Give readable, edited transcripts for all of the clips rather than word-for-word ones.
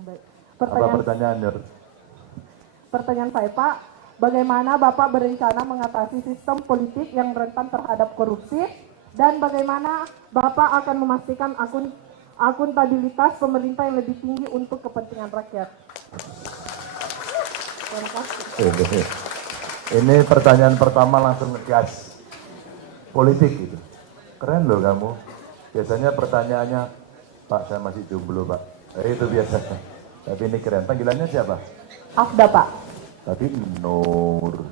Baik. Apa pertanyaan, Nur? Pertanyaan saya, Pak, bagaimana Bapak berencana mengatasi sistem politik yang rentan terhadap korupsi dan bagaimana Bapak akan memastikan akuntabilitas pemerintah yang lebih tinggi untuk kepentingan rakyat? Terima kasih. Ini pertanyaan pertama langsung ngegas. Politik gitu. Keren loh kamu. Biasanya pertanyaannya, Pak saya masih jomblo Pak. Itu biasanya. Tapi ini keren. Panggilannya siapa? Afda, Pak. Tapi Nur.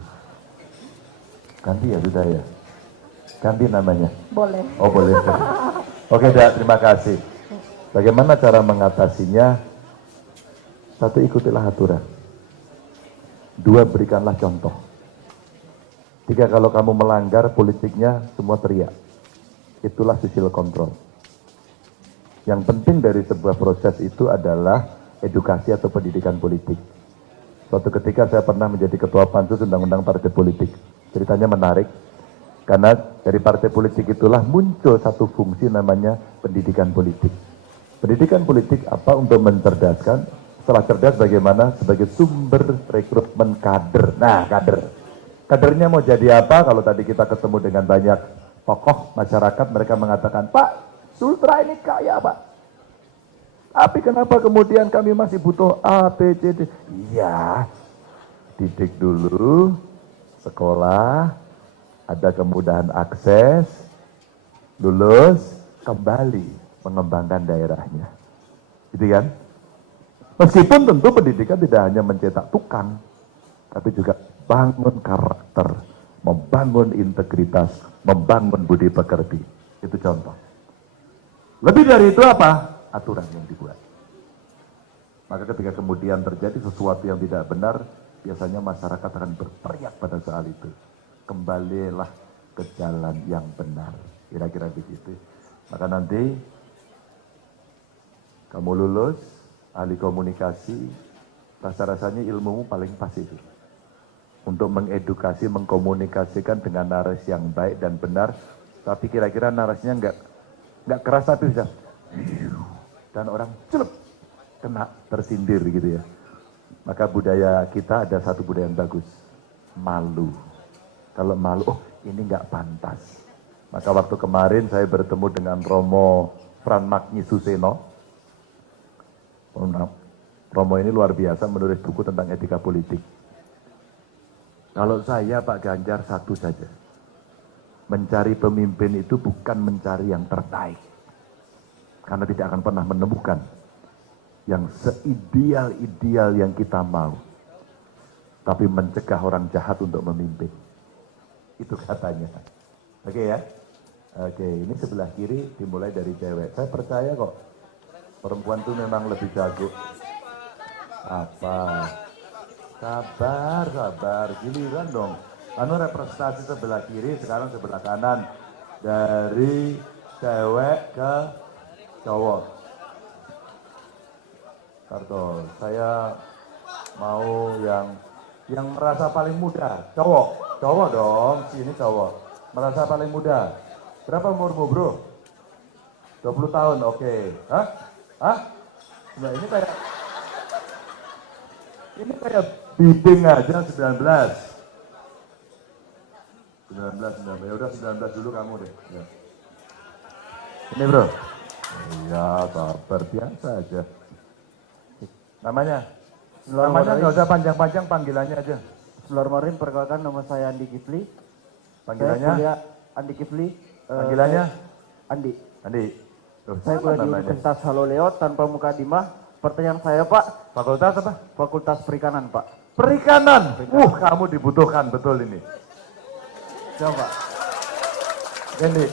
Ganti ya sudah ya. Ganti namanya. Boleh. Oh boleh. Oke dah, terima kasih. Bagaimana cara mengatasinya? Satu, ikutilah aturan. Dua, berikanlah contoh. Tiga, kalau kamu melanggar politiknya, semua teriak. Itulah social control. Yang penting dari sebuah proses itu adalah edukasi atau pendidikan politik. Suatu ketika saya pernah menjadi ketua pansus undang-undang partai politik. Ceritanya menarik, karena dari partai politik itulah muncul satu fungsi namanya pendidikan politik. Pendidikan politik apa? Untuk mencerdaskan, setelah cerdas bagaimana? Sebagai sumber rekrutmen kader. Nah, kader. Kadernya mau jadi apa? Kalau tadi kita ketemu dengan banyak tokoh masyarakat, mereka mengatakan, Pak, Sultra ini kaya, Pak. Tapi kenapa kemudian kami masih butuh A, B, C, D? Iya, didik dulu, sekolah, ada kemudahan akses, lulus, kembali mengembangkan daerahnya. Gitu kan? Meskipun tentu pendidikan tidak hanya mencetak tukang, tapi juga bangun karakter, membangun integritas, membangun budi pekerti. Itu contoh. Lebih dari itu apa? Aturan yang dibuat. Maka ketika kemudian terjadi sesuatu yang tidak benar, biasanya masyarakat akan berteriak pada saat itu. Kembalilah ke jalan yang benar. Kira-kira begitu. Maka nanti kamu lulus, ahli komunikasi, rasa-rasanya ilmumu paling pas itu. Untuk mengedukasi, mengkomunikasikan dengan narasi yang baik dan benar, tapi kira-kira narasinya nggak keras tapi bisa, dan orang celup, kena, tersindir gitu ya. Maka budaya kita ada satu budaya yang bagus, malu. Kalau malu, oh ini nggak pantas. Maka waktu kemarin saya bertemu dengan Romo Fran Magni Suseno. Romo ini luar biasa menulis buku tentang etika politik. Kalau saya Pak Ganjar satu saja, mencari pemimpin itu bukan mencari yang terbaik, karena tidak akan pernah menemukan yang seideal-ideal yang kita mau, tapi mencegah orang jahat untuk memimpin. Itu katanya. Oke ya. Oke, ini sebelah kiri dimulai dari cewek. Saya percaya kok perempuan itu memang lebih jago. Apa? Sabar, giliran dong. Anu representasi sebelah kiri, sekarang sebelah kanan. Dari cewek ke cowok. Karto, saya mau yang merasa paling muda. Cowok dong, sini cowok. Merasa paling muda. Berapa umurmu bro? 20 tahun, oke. Hah? Nah, ini kayak biding aja 19. Ya udah 19 dulu kamu deh. Ya. Ini bro. Iya, sabar biasa aja. Namanya nggak usah panjang-panjang, panggilannya aja. Bismillahirrahmanirrahim, perkenalkan nama saya Andi Kifli. Panggilannya? Saya Andi Kifli. Panggilannya? Andi. Loh, Saya kuliah di Universitas Haloleo tanpa mukadimah. Pertanyaan saya Pak. Fakultas apa? Fakultas Perikanan Pak. Perikanan. Kamu dibutuhkan betul ini. Coba. Jadi,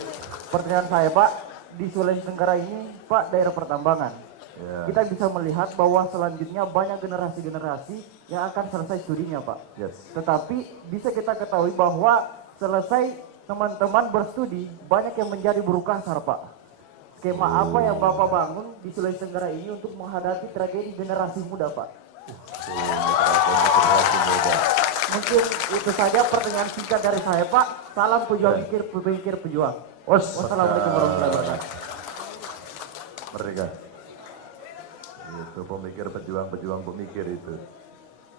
Pertanyaan saya Pak, di Sulawesi Tenggara ini Pak daerah pertambangan. ya. Kita bisa melihat bahwa selanjutnya banyak generasi-generasi yang akan selesai studinya Pak. Yes. Tetapi bisa kita ketahui bahwa selesai teman-teman berstudi banyak yang menjadi buruh kasar Pak. Skema apa yang Bapak bangun di Sulawesi Tenggara ini untuk menghadapi tragedi generasi muda Pak? Mungkin itu saja pertanyaan singkat dari saya Pak. Salam pejuang pikir pejuang. Wassalamualaikum warahmatullahi wabarakatuh. Merdeka. Itu pemikir pejuang pemikir itu.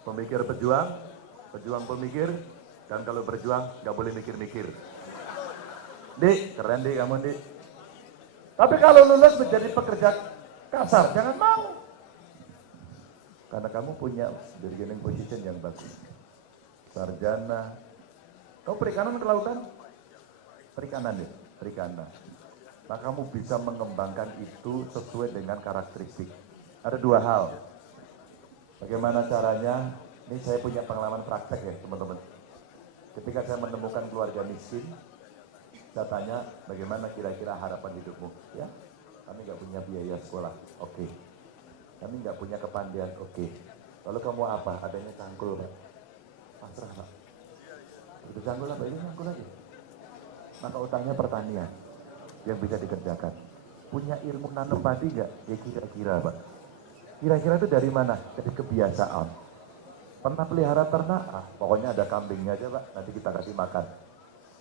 Pemikir pejuang pemikir, dan kalau berjuang nggak boleh mikir-mikir. Dik, keren dik kamu dik. Tapi kalau lulus menjadi pekerja kasar, jangan mau. Karena kamu punya bargaining position yang bagus. Sarjana. Kamu perikanan kelautan? Perikanan deh, perikanan. Nah kamu bisa mengembangkan itu sesuai dengan karakteristik. Ada dua hal. Bagaimana caranya? Ini saya punya pengalaman praktek ya teman-teman. Ketika saya menemukan keluarga miskin, saya tanya bagaimana kira-kira harapan hidupmu? Ya, kami nggak punya biaya sekolah. Oke. Kami nggak punya kepandian. Oke. Lalu kamu apa? Adanya cangkul, Pak. Pasrah, Pak. Itu cangkul apa? Ini cangkul lagi. Maka utangnya pertanian yang bisa dikerjakan. Punya ilmu nanam padi nggak? Ya kira-kira, Pak. Kira-kira itu dari mana? Dari kebiasaan. Pernah pelihara ternak? Pokoknya ada kambingnya aja, Pak. Nanti kita kasih makan.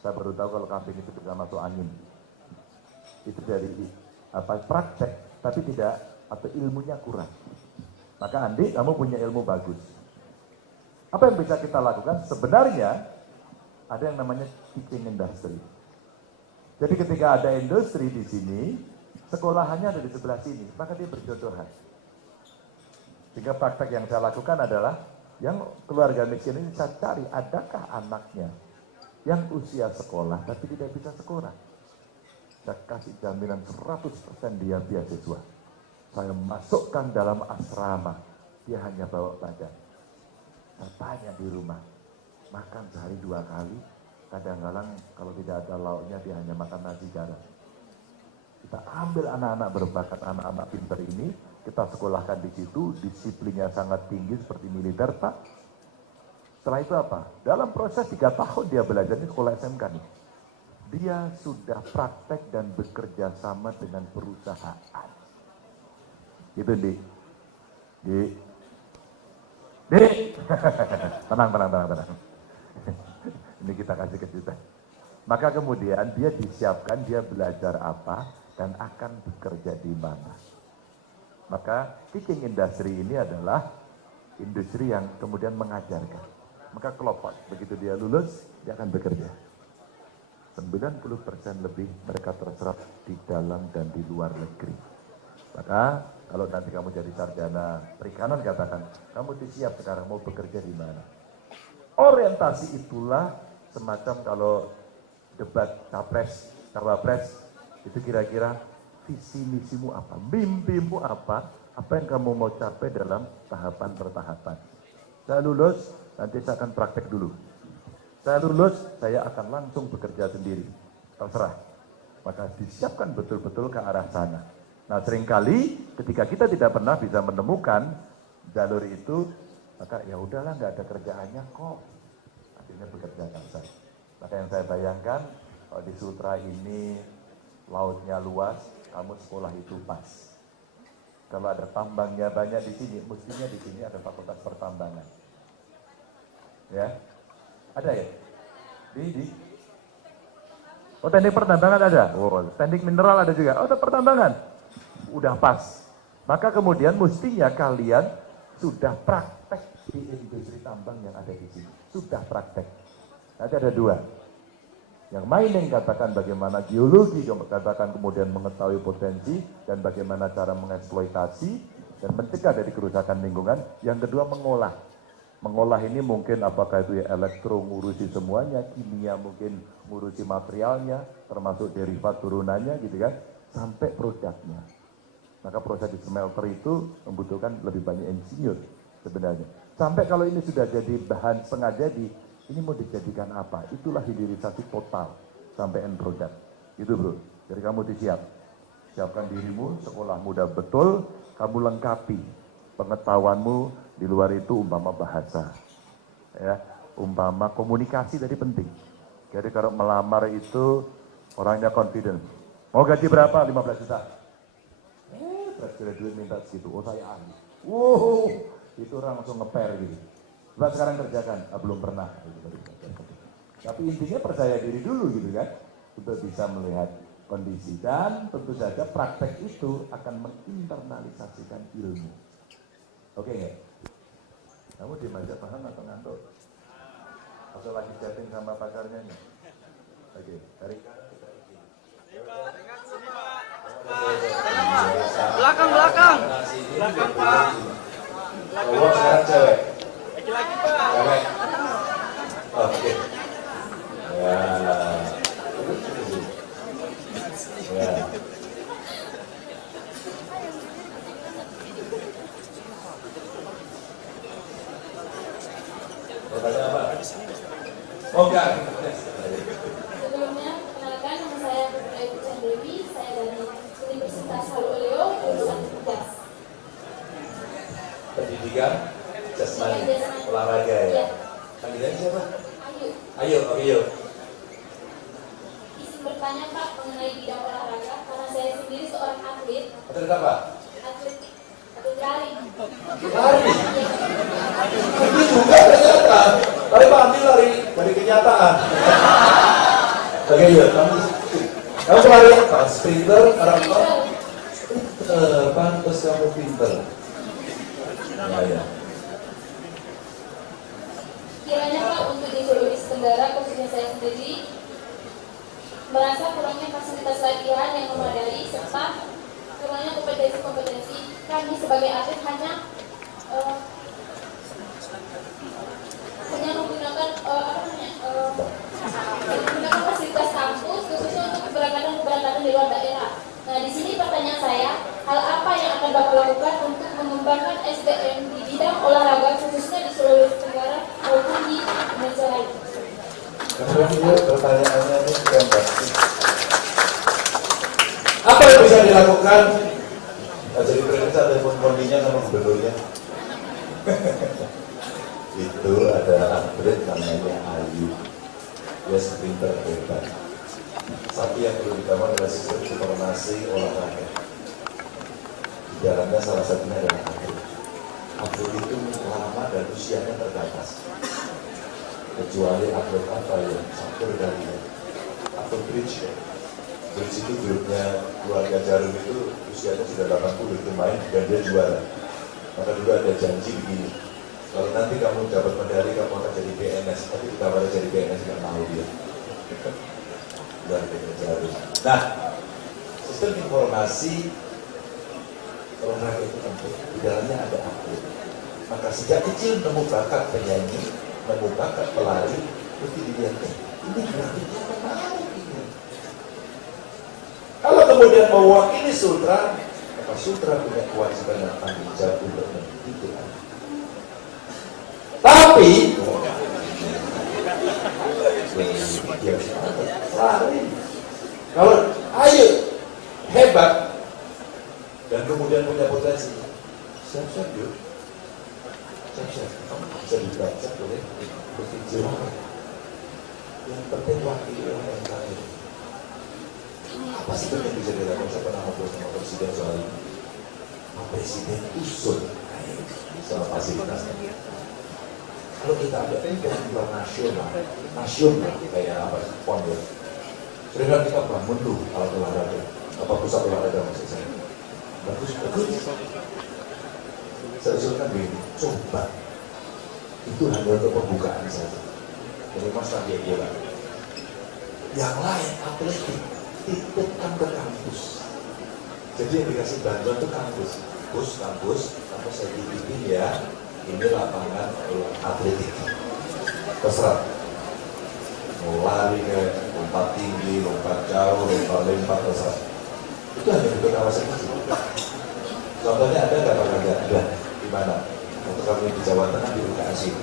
Saya baru tahu kalau kambing itu bisa masuk angin. Itu dari praktek, tapi tidak, atau ilmunya kurang. Maka Andi, kamu punya ilmu bagus. Apa yang bisa kita lakukan? Sebenarnya ada yang namanya teaching industry. Jadi ketika ada industri di sini, sekolahannya ada di sebelah sini, maka dia berjodohan. Sehingga praktek yang saya lakukan adalah, yang keluarga miskin ini saya cari, adakah anaknya yang usia sekolah tapi tidak bisa sekolah. Saya kasih jaminan 100% dia beasiswa. Saya masukkan dalam asrama, dia hanya bawa badan. Saya tanya di rumah, makan sehari 2 kali, kadang-kadang kalau tidak ada lauknya dia hanya makan nasi garam. Kita ambil anak-anak berbakat, anak-anak pintar ini, kita sekolahkan di situ, disiplinnya sangat tinggi seperti militer, Pak. Setelah itu apa? Dalam proses 3 tahun dia belajar di sekolah SMK nih. Dia sudah praktek dan bekerja sama dengan perusahaan. Itu Dik. Tenang. Ini kita kasih kejutan. Maka kemudian dia disiapkan, dia belajar apa, dan akan bekerja di mana. Maka teaching industry ini adalah industri yang kemudian mengajarkan. Maka kelompok, begitu dia lulus, dia akan bekerja. 90% lebih mereka terserap di dalam dan di luar negeri. Maka kalau nanti kamu jadi sarjana perikanan, katakan, kamu siap sekarang mau bekerja di mana. Orientasi itulah semacam kalau debat capres, cawapres, itu kira-kira visi misimu apa, mimpimu apa yang kamu mau capai dalam tahapan per tahapan. Saya lulus, nanti saya akan praktek dulu. Saya lulus, saya akan langsung bekerja sendiri. Terserah. Maka disiapkan betul-betul ke arah sana. Nah seringkali ketika kita tidak pernah bisa menemukan jalur itu, maka ya udahlah nggak ada kerjaannya kok. Akhirnya bekerja kasar. Maka yang saya bayangkan, kalau di Sutra ini lautnya luas, kamu sekolah itu pas. Kalau ada tambangnya banyak di sini, mestinya di sini ada fakultas pertambangan. Ya, ada ya? Oh teknik pertambangan ada? Oh teknik mineral ada juga? Oh pertambangan? Udah pas. Maka kemudian mestinya kalian sudah praktek di industri tambang yang ada di sini. Sudah praktek. Nanti ada 2. Yang mining katakan bagaimana geologi, katakan kemudian mengetahui potensi dan bagaimana cara mengeksploitasi dan mencegah dari kerusakan lingkungan. Yang kedua mengolah. Mengolah ini mungkin apakah itu ya elektro ngurusi semuanya, kimia mungkin ngurusi materialnya, termasuk derivat turunannya gitu kan, sampai produknya. Maka proses di smelter itu membutuhkan lebih banyak insinyur sebenarnya. Sampai kalau ini sudah jadi bahan setengah jadi, ini mau dijadikan apa? Itulah hilirisasi total sampai end product. Gitu bro. Jadi kamu siapkan dirimu, sekolah muda betul, kamu lengkapi pengetahuanmu di luar itu umpama bahasa, ya, umpama komunikasi tadi penting. Jadi kalau melamar itu orangnya confident. Mau gaji berapa? 15 juta. Fresh graduate minta segitu. Oh saya ahli. Wow, itu orang langsung ngeper gitu. Coba sekarang kerjakan. Belum pernah. Tapi intinya percaya diri dulu gitu kan, untuk bisa melihat kondisi. Dan tentu saja praktek itu akan menginternalisasikan ilmu. Oke nggak? Kamu di aja paham atau ngantuk? Atau lagi chatting sama pakarnya nih? Oke, tarik. Belakang, belakang. Belakang, Pak. Cowok sekarang cewek? Lagi-lagi, Pak. Cewek? Oke. Ya. Ya. Pertanyaan apa? Oh enggak. Sebelumnya, perkenalkan nama saya Putri Ayu Dewi, saya dari Universitas Haluleo, jurusan Jas. Pendidikan jasmani, olahraga ya. Panggilannya siapa? Ayu, Ayo, oke yuk. izin bertanya Pak mengenai bidang olahraga, karena saya sendiri seorang atlet, Atlet apa? atlet lari. Lari. Itu juga ternyata. Tapi Pak ambil lari dari kenyataan. Oke yuk, kamu pelari apa? Sprinter, maraton? Pantas kamu pinter. Ya, ya. Kiranya Pak untuk di Sulawesi Tenggara, khususnya saya sendiri, merasa kurangnya fasilitas latihan yang memadai serta kurangnya kompetensi kami sebagai atlet hanya menggunakan menggunakan fasilitas kampus khususnya untuk keberangkatan di luar daerah. Nah, di sini pertanyaan saya, hal apa yang akan Bapak lakukan untuk mengembangkan SDM di bidang olahraga khususnya di Sulawesi Tenggara maupun di Indonesia lain? Kemudian pertanyaannya ini gambar. Apa yang bisa dilakukan? Jadi periksa telepon kondinya sama gubernurnya. Itu ada atlet namanya Ayu. Dia sprinter hebat. Satu yang perlu ditambah adalah sistem informasi olahraga. Di dalamnya salah satunya adalah atlet. Atlet itu lama dan usianya terbatas. Kecuali atlet apa yang satu dari atlet bridge ya. Bridge itu grupnya keluarga Jarum itu usianya sudah 80 itu main dan dia juara. Maka dulu ada janji begini, kalau nanti kamu dapat medali kamu akan jadi PNS, tapi kita pada jadi PNS nggak mau dia. Luar biasa Jarum. Nah, sistem informasi olahraga itu penting. Di dalamnya ada atlet. Maka sejak kecil nemu bakat penyanyi, nemu bakat pelari, mesti dilihat ini grafiknya menarik ini. Kalau kemudian mewakili Sultra, maka Sultra punya kewajiban dan tanggung jawab untuk mendidik. Tapi lari. Kalau Ayu hebat dan kemudian punya potensi, siap-siap yuk. Siap-siap, kamu bisa dibaca boleh berpikir. Yang penting wakili orang yang lain. Apa sih yang bisa dilakukan? Saya pernah ngobrol sama Presiden soal ini. Pak Presiden usul sama fasilitasnya. Kalau kita ada event nasional kayak apa sih, PON ya. Sebenarnya kita bangun dulu alat olahraga, apa pusat olahraga maksud saya. Bagus. Saya usulkan begini, coba itu hanya untuk pembukaan saja. Jadi mas dia bola. Yang lain atletik titipkan ke kampus. Jadi yang dikasih bantuan itu kampus saya titipin ya. Ini lapangan atletik. Terserah. Mau lari ke lompat tinggi, lompat jauh, lompat terserah. Itu hanya untuk kawasan itu. Contohnya ada nggak Pak Ganda? Ada. Di mana? Untuk kami di Jawa Tengah di UKS ini.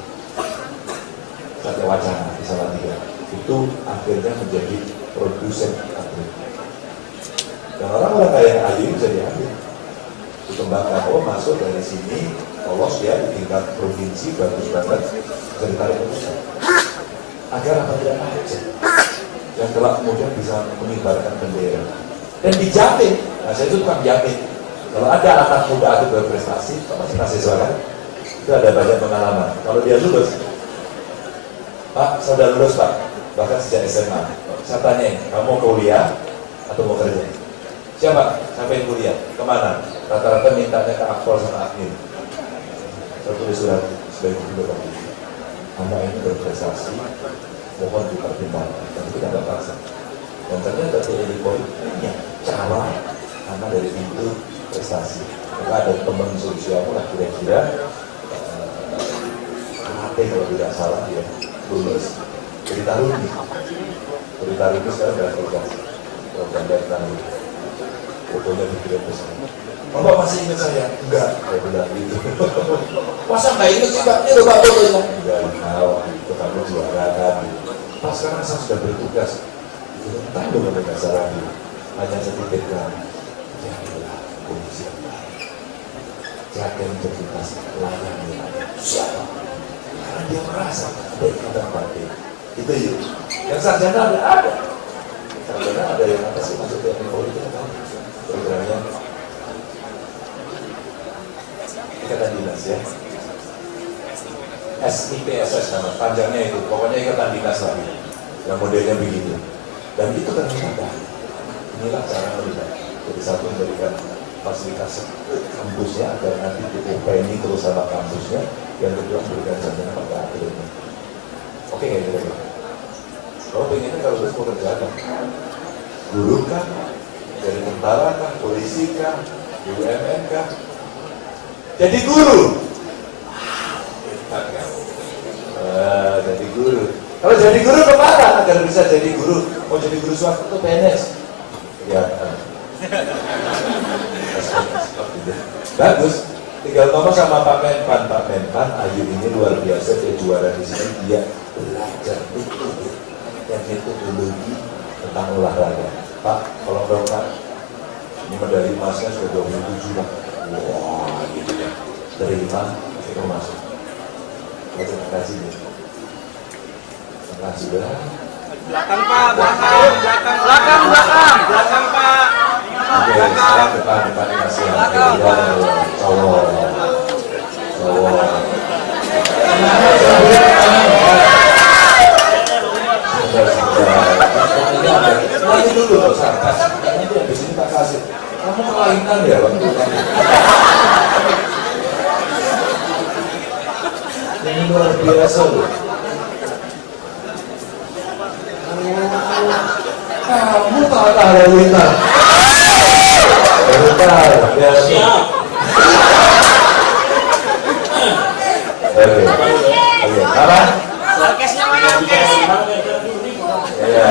Satya Wacana di Salatiga. Itu akhirnya menjadi produsen atlet. Dan orang-orang kayak Ayu bisa diambil. Dikembangkan, masuk dari sini, lolos dia di tingkat provinsi, bagus banget, bisa ditarik ke pusat. Agar apa tidak aja. Yang kelak kemudian bisa mengibarkan bendera. Dan dijamin, saya itu tukang jamin. Kalau ada anak muda itu berprestasi, pasti mahasiswa kan? Itu ada banyak pengalaman. Kalau dia lulus, Pak, saya sudah lulus Pak, bahkan sejak SMA. Saya tanyain, kamu mau kuliah atau mau kerja? Siapa? Sampai kuliah, kemana? Rata-rata mintanya ke Akpol sama Akmil. Saya tulis surat sebagai gubernur tadi. Anak ini berprestasi, mohon dipertimbangkan. Dan kita nggak paksa. Dan ternyata TNI Polri punya cara karena dari pintu prestasi. Maka ada teman sosial lah kira-kira AT kalau tidak salah dia lulus. Jadi Taruni sekarang sudah selesai. Program dari Taruni. Fotonya dikirim ke sana. Bapak masih ingat saya? Enggak, saya bilang gitu. Masa nggak ingat sih Pak? Ini Bapak fotonya. Enggak, tahu itu kamu juara kan. Pas sekarang saya sudah bertugas. Tentang dengan bahasa radio. Hanya setidaknya jadilah polisi yang baik. Jaga integritas layani siapa? Karena dia merasa ada ikatan batin. Itu yuk. Yang sarjana ada. Sarjana ada yang apa sih masuk TNI Polri itu kan? Programnya ikatan dinas ya. SIPSS nama panjangnya itu. Pokoknya ikatan dinas lagi. Yang modelnya begitu. Dan itu ternyata inilah cara melihat. Jadi satu memberikan fasilitas kampusnya agar nanti ini terus sama kampusnya. Yang kedua memberikan sarjana pada akademik. Oke nggak kira-kira? Kalau pengennya kalau terus mau kerja apa? Guru kah? Dari tentara kah? Polisi kah? BUMN kah? Jadi guru. Jadi guru. Kalau jadi guru kemana? Agar bisa jadi guru. Mau jadi guru swasta itu PNS. Ya. Bagus. Tinggal ngomong sama Pak Menpan. Pak Menpan, Ayu ini luar biasa. Dia juara di sini. Dia belajar yang metodologi tentang olahraga. Pak, kalau dong Pak, ini medali emasnya sudah 27 lah. Wah, gitu ya. Terima, kita masuk. Terima kasih nih. Terima kasih dah. Belakang Pak, belakang Pak. Oke, sekarang depan kasih. Cowok. Nanti dulu loh, sarkas. Nanti habis ini tak kasih. Kamu kelainan ya waktu itu. Ini luar biasa loh. Kamu tak ada winter. Bentar, ya siap. Oke, apa? Sarkasnya mana? Ya.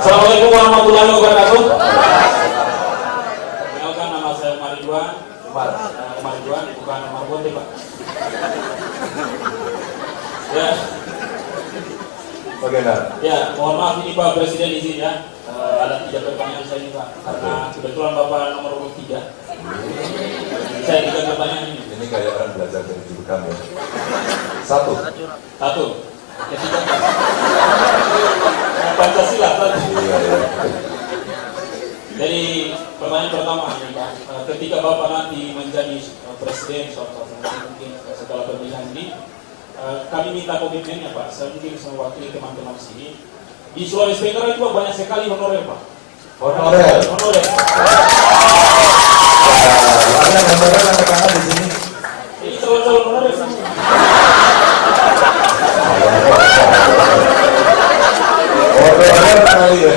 Assalamualaikum warahmatullahi wabarakatuh. Kenalkan nama saya Umar Ridwan. Umar Ridwan, bukan Umar Bonte, Pak. Ya. Oke, nah. Ya, mohon maaf ini Pak Presiden izin ya. Ada 3 pertanyaan saya ini Pak. Karena kebetulan Bapak nomor 3. Saya 3 pertanyaan ini. Ini kayak orang belajar dari jurukam ya. 1. Ketiga. Pancasila tadi. Iya. Jadi pertanyaan pertama ini Pak, ketika Bapak nanti menjadi presiden suatu mungkin setelah pemilihan ini, kami minta komitmennya Pak. Saya mungkin sama wakili teman-teman sini. Di Sulawesi Tenggara itu banyak sekali honorer Pak. Honorer. Ada honorer anak-anak di sini. Ini calon-calon honorer semua. Honorer kali ya.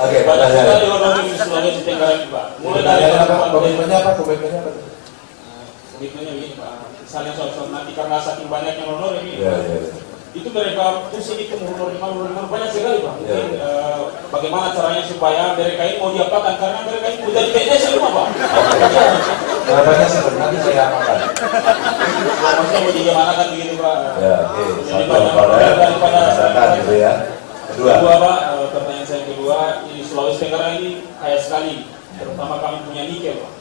Oke, Banyak sekali pertanyaan. honorer di Sulawesi Tenggara ini Pak. Mulai dari Pertanyaannya apa? Komitmennya Komitmennya apa? begini Pak. Misalnya soal nanti karena saking banyaknya honorer ini. Iya. Itu mereka pusing itu honorer banyak sekali Pak. Ya. Bagaimana caranya supaya mereka ini mau diapakan karena mereka ini sudah di PNS semua Pak. Harapannya sebenarnya saya apakan? Maksudnya mau digimanakan begitu Pak. Ya, oke. Jadi Satu banyak honorer honorer daripada masyarakat gitu ya. Kedua. Pak, pertanyaan saya yang kedua, di Sulawesi Tenggara ini kaya sekali. Terutama kami punya nikel Pak.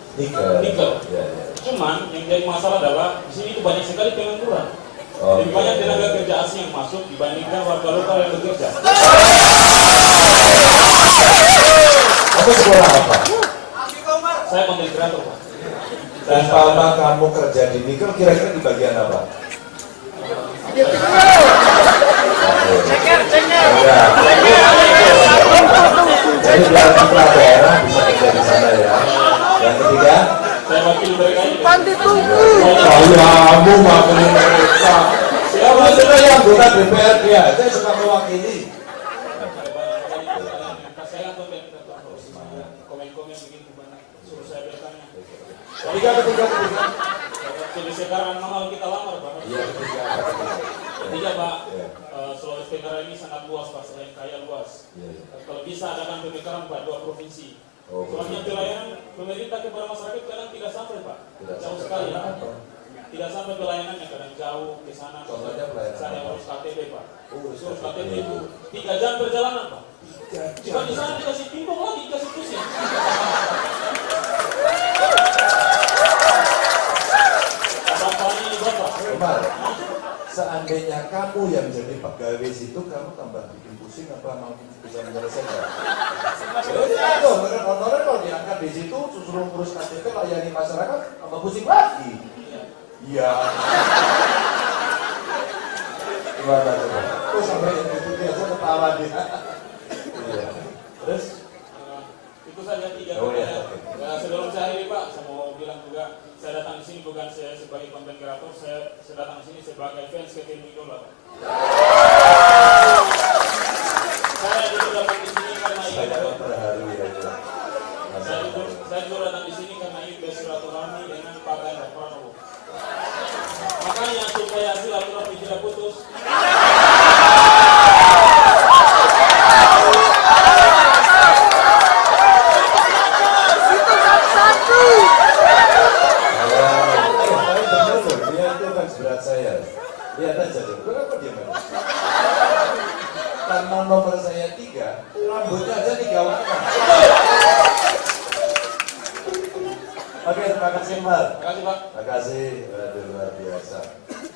Nikel. Ya. Cuman yang jadi masalah adalah di sini itu banyak sekali pengangguran. Oke. Lebih banyak tenaga kerja asing yang masuk dibandingkan warga lokal yang bekerja. Kamu sekolah apa? Saya konten kreator Pak. Umpama kamu kerja di nikel, kira-kira di bagian apa? Ceker. Ya. Jadi belajar daerah bisa kerja di sana ya. Yang ketiga, Saya mewakili mereka ini. Kamu mewakili mereka. Ya maksudnya yang anggota DPR dia aja suka mewakili. Saya atau komen-komen begitu banyak suruh saya bertanya. Ketiga. Jadi sekarang normal kita lamar Pak. Iya, ketiga. Ketiga Pak, Sulawesi Tenggara ini sangat luas Pak, selain kaya luas. Kalau bisa adakan pemekaran Pak, 2 provinsi. Soalnya pelayanan pemerintah kepada masyarakat kadang tidak sampai Pak, jauh sekali. Tidak sampai pelayanannya kadang jauh ke sana. Contohnya pelayanan Saya harus KTP Pak. Urus KTP iya. itu 3 jam perjalanan Pak. Jika di sana dikasih timbang lagi dikasih pusing. Umar, seandainya kamu yang jadi pegawai situ, kamu tambah bikin pusing apa mau bisa menyelesaikan? Honorer kalau diangkat di situ, suruh ngurus KTP, layani masyarakat, tambah pusing lagi. Iya. Gimana coba? Kok sampai yang diikuti aja ketawa dia. Iya. Terus? Itu saja 3 Oh, iya. Ya, sebelum saya akhiri Pak, saya mau bilang juga, saya datang di sini bukan saya sebagai konten kreator, saya datang di sini sebagai fans Kevin Idola. Saya juga datang di sini karena ingin saya juga datang di sini karena ingin bersilaturahmi dengan Pak Ganjar Pranowo. Makanya supaya silaturahmi tidak putus. Lihat aja deh, kenapa dia main? Karena nomor saya 3, rambutnya aja 3 warna. Oke, terima kasih Mbak. Terima kasih Pak. Terima kasih, waduh luar biasa.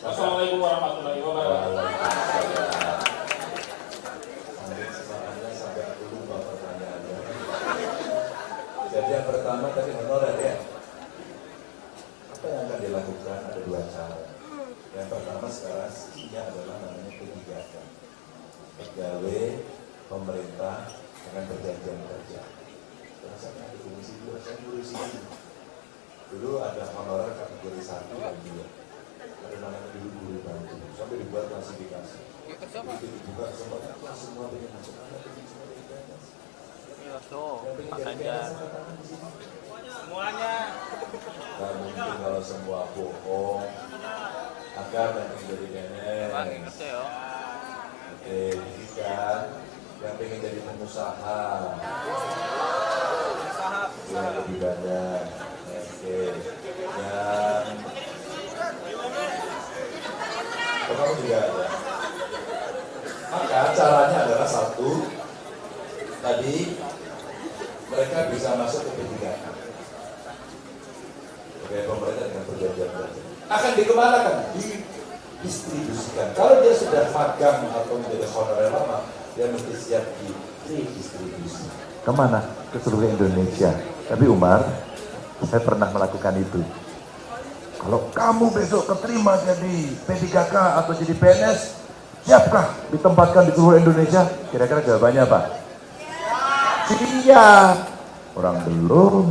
Assalamualaikum warahmatullahi wabarakatuh. Semangatnya sampai aku lupa pertanyaannya. Jadi yang pertama tadi honorer ya. Apa yang akan dilakukan? Ada 2 cara. Yang pertama sekarang isinya adalah namanya P3K, pegawai pemerintah dengan perjanjian kerja. Rasanya ada fungsi 2, saya ngurusi ini. Dulu ada honorer kategori 1 dan 2. Ada namanya dulu guru bantu, sampai dibuat klasifikasi. Itu dibuka semuanya, semua pengen masuk. Ada pengen semua dari PNS. Yang pengen dari PNS angkat tangan di sini. Semuanya. Gak mungkin kalau semua bohong. Agar nanti jadi PNS. Oke, ini kan yang pengen jadi pengusaha. Yang lebih banyak. Oke, yang kamu juga ada. Maka caranya adalah 1, tadi mereka bisa masuk ke P3K. Oke, pemerintah dengan perjanjian kerja. Akan dikemanakan? Didistribusikan. Kalau dia sudah magang atau menjadi honorer lama, dia mesti siap didistribusi. Kemana? Ke seluruh Indonesia. Tapi Umar, saya pernah melakukan itu. Kalau kamu besok keterima jadi P3K atau jadi PNS, siapkah ditempatkan di seluruh Indonesia? Kira-kira jawabannya apa? Siap. Orang belum.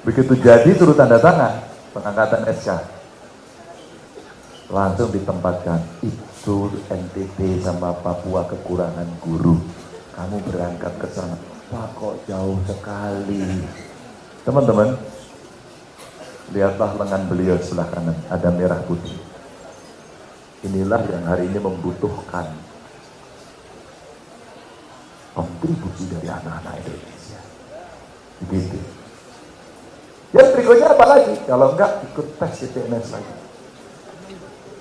Begitu jadi turut tanda tangan pengangkatan SK. Langsung ditempatkan. Itu NTT sama Papua kekurangan guru. Kamu berangkat ke sana. Pak, kok jauh sekali. Teman-teman, lihatlah lengan beliau sebelah kanan, ada merah putih. Inilah yang hari ini membutuhkan kontribusi dari anak-anak Indonesia. Begitu. Yang berikutnya apa lagi? Kalau enggak, ikut tes CPNS lagi.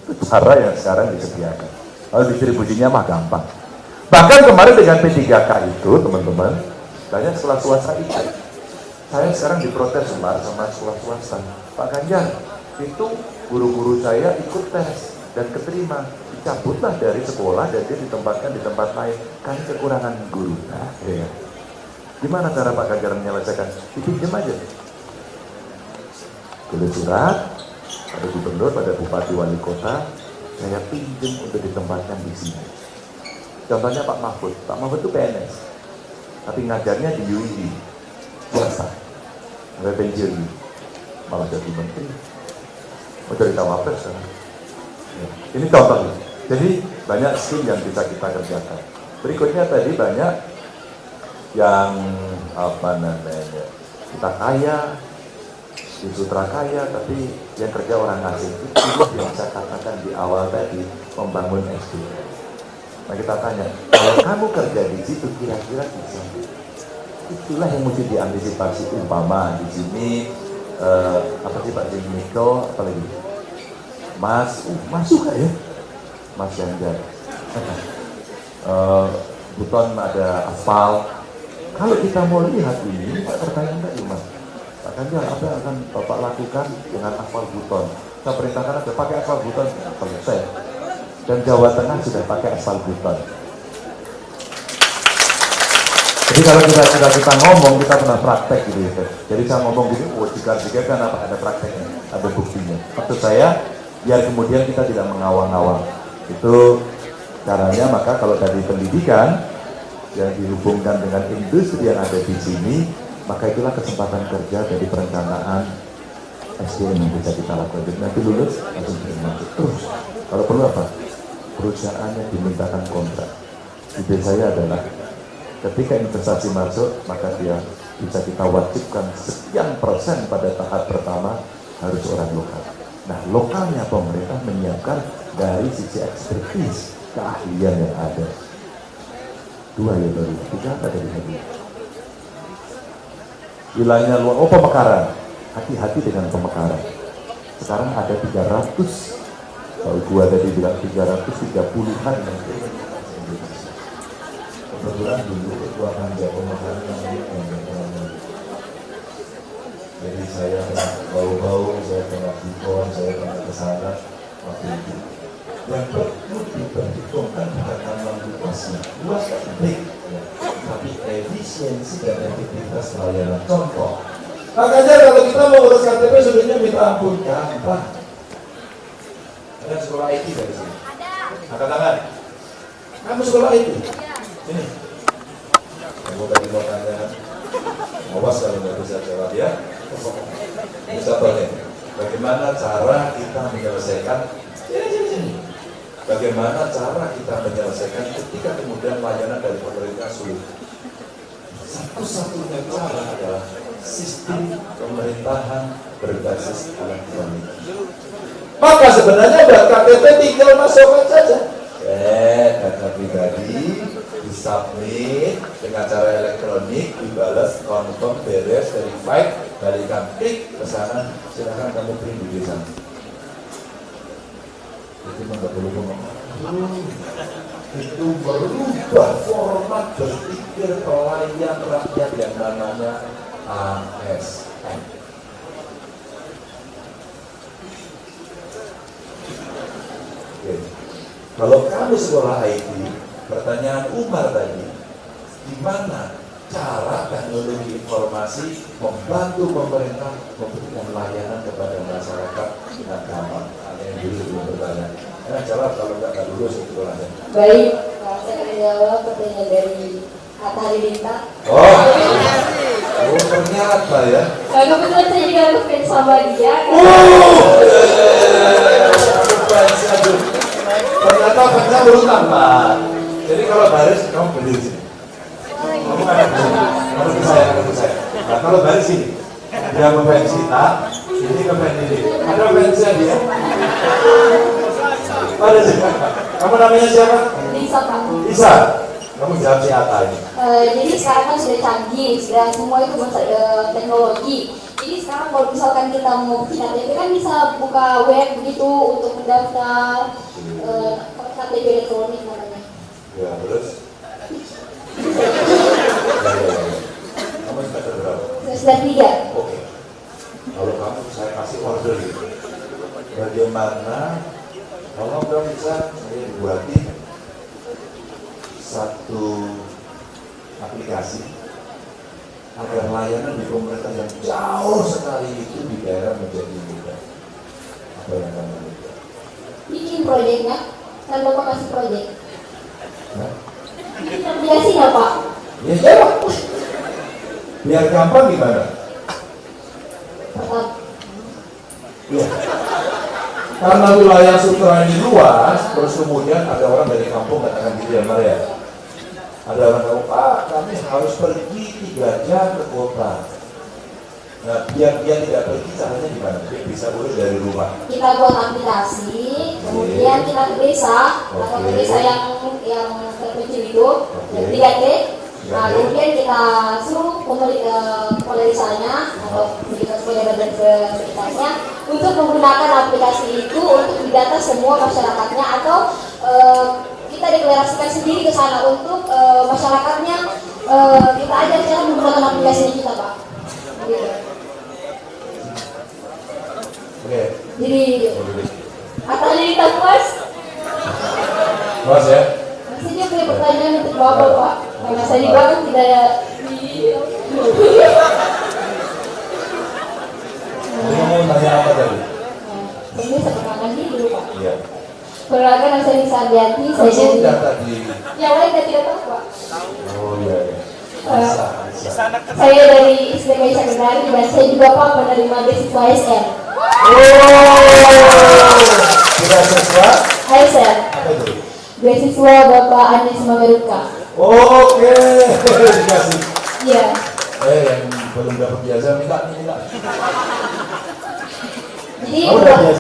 Itu cara yang sekarang disediakan. Kalau distribusinya mah gampang. Bahkan kemarin dengan P3K itu, teman-teman, banyak sekolah swasta ikut. Saya sekarang diprotes sama sekolah swasta. Pak Ganjar, itu guru-guru saya ikut tes dan keterima. Dicabutlah dari sekolah dan dia ditempatkan di tempat lain. Kan kekurangan guru. Nah, ya. Gimana cara Pak Ganjar menyelesaikan? Dipinjam aja. Tulis surat pada gubernur, pada bupati, wali kota, saya pinjam untuk ditempatkan di sini. Contohnya Pak Mahfud. Pak Mahfud itu PNS, tapi ngajarnya di UI swasta, nggak pensiun. malah jadi menteri, mau jadi cawapres kan. Ya. Ini contoh. Jadi banyak skill yang bisa kita kerjakan. Berikutnya tadi banyak yang apa namanya, kita kaya, di Sutra kaya, tapi yang kerja orang asing. Itu yang saya katakan di awal tadi, membangun SDM. Nah kita tanya, kalau kamu kerja di situ kira-kira bisa? Itulah yang mesti diantisipasi. Umpama di sini apa sih Pak Dimiko, apalagi Mas suka ya, Mas Ganjar. Buton ada aspal. Kalau kita mau lihat ini, pertanyaan tadi Mas, Pak Ganjar apa yang akan Bapak lakukan dengan aspal Buton? Saya perintahkan aja pakai aspal Buton, selesai. Dan Jawa Tengah sudah pakai aspal Buton. Jadi kalau kita ngomong, kita pernah praktek gitu ya. Jadi saya ngomong gini, jika kan apa, ada prakteknya, ada buktinya. Maksud saya, biar kemudian kita tidak mengawang-awang. Itu caranya. Maka kalau dari pendidikan yang dihubungkan dengan industri yang ada di sini, maka itulah kesempatan kerja dari perencanaan SDM yang bisa kita lakukan. Jadi nanti lulus langsung masuk terus. Kalau perlu apa? Perusahaannya dimintakan kontrak. Ide saya adalah ketika investasi masuk, maka dia bisa kita wajibkan sekian persen pada tahap pertama harus orang lokal. Nah, lokalnya pemerintah menyiapkan dari sisi ekspertis, keahlian yang ada. 2 ya baru, 3 ada di sini. Wilayahnya luar, pemekaran. Hati-hati dengan pemekaran. Sekarang ada 300. Kalau gua tadi bilang 330-an yang kebetulan dulu ketua panja pemekaran yang jadi saya pernah bau-bau, saya pernah dikon, saya pernah kesana waktu itu. Yang perlu diperhitungkan bukan ambang luasnya, luas baik, ya. Tapi efisiensi dan efektivitas pelayanan. Contoh, Pak Ganjar kalau kita mau urus KTP sebenarnya minta ampun, gampang. Ada sekolah IT dari sini? Ada. Angkat tangan. Kamu sekolah IT? Iya. Ini. Kamu tadi mau tanya, awas kalau nggak bisa jawab ya. Ini contohnya. Bagaimana cara kita menyelesaikan? Sini. Bagaimana cara kita menyelesaikan ketika kemudian layanan dari pemerintah sulit? Satu-satunya cara adalah sistem pemerintahan berbasis elektronik. Maka sebenarnya buat KTP tinggal masukkan saja. Data pribadi disubmit dengan cara elektronik, dibalas, confirm, beres, verified, balikan klik ke sana, silakan kamu print di sana. Itu nggak perlu ngomong. Itu berubah format berpikir pelayan rakyat yang namanya ASN. Kalau kamu sekolah IT, pertanyaan Umar tadi, gimana cara teknologi informasi membantu pemerintah memberikan layanan kepada masyarakat dengan gampang? Ada yang dulu belum bertanya. Karena jawab kalau nggak lulus sekolahnya. Baik, saya akan jawab pertanyaan dari Atta Halilintar. Ternyata ya. Kebetulan saya juga ngefans sama dia. Ternyata fansnya berulang Pak. Jadi kalau baris kamu berdiri sini. Kamu kan berdiri. Kamu ke saya. Nah kalau baris sini, dia ngefans Sita, ini ngefans ini. Ada fansnya dia. Ada sih. Kamu namanya siapa? Lisa, Pak. Lisa. Kamu jawab si Atta ini. Jadi sekarang kan sudah canggih, sudah semua itu teknologi. Jadi sekarang kalau misalkan kita mau bikin KTP kan bisa buka web begitu untuk mendaftar KTP elektronik namanya. Ya terus. Kamu sudah berapa? Sudah 3. Oke. Kalau kamu saya kasih order gitu. Bagaimana kalau dong bisa saya buatin satu aplikasi agar layanan di pemerintah yang jauh sekali itu di daerah menjadi mudah. Apa yang kamu lakukan? Bikin proyeknya, kan Bapak kasih proyek. Nah, Bikin aplikasi nggak Pak? ya jawab. Biar gampang gimana? Iya. Karena wilayah Sutra ini luas, terus kemudian ada orang dari kampung katakan gitu ya, Maria. Ada orang kampung, Pak, kami harus pergi 3 jam ke kota. Nah, biar dia tidak pergi, caranya gimana? Dia bisa urus dari rumah. Kita buat aplikasi, kemudian kita ke desa, atau ke desa yang terpencil itu, yang 3T. Nah, kemudian kita suruh kepala desanya atau pejabat dan sekitarnya untuk menggunakan aplikasi itu untuk didata semua masyarakatnya, atau kita deklarasikan sendiri ke sana untuk masyarakatnya kita ajar cara menggunakan aplikasi ini kita, Pak. Gitu. Oke. Jadi apakah tak puas? Puas ya? Masih dia punya pertanyaan untuk Bapak, Pak. Karena saya di belakang tidak Jadi kamu tanya apa tadi? Ini seperti dulu, Pak. Iya. Perlagan yang saya Sarjati, Kamu saya sudah tadi. yang lain saya tidak tahu, Pak. Oh iya. Bisa. Saya dari SDK Sekretari dan saya juga Pak penerima beasiswa ASN. Oh, sudah sesuai? ASN, Apa itu? beasiswa Bapak Anies Mameruka. Oke, dikasih. Iya. Yang belum dapat biasa minta. Jadi Oh, udah biasa.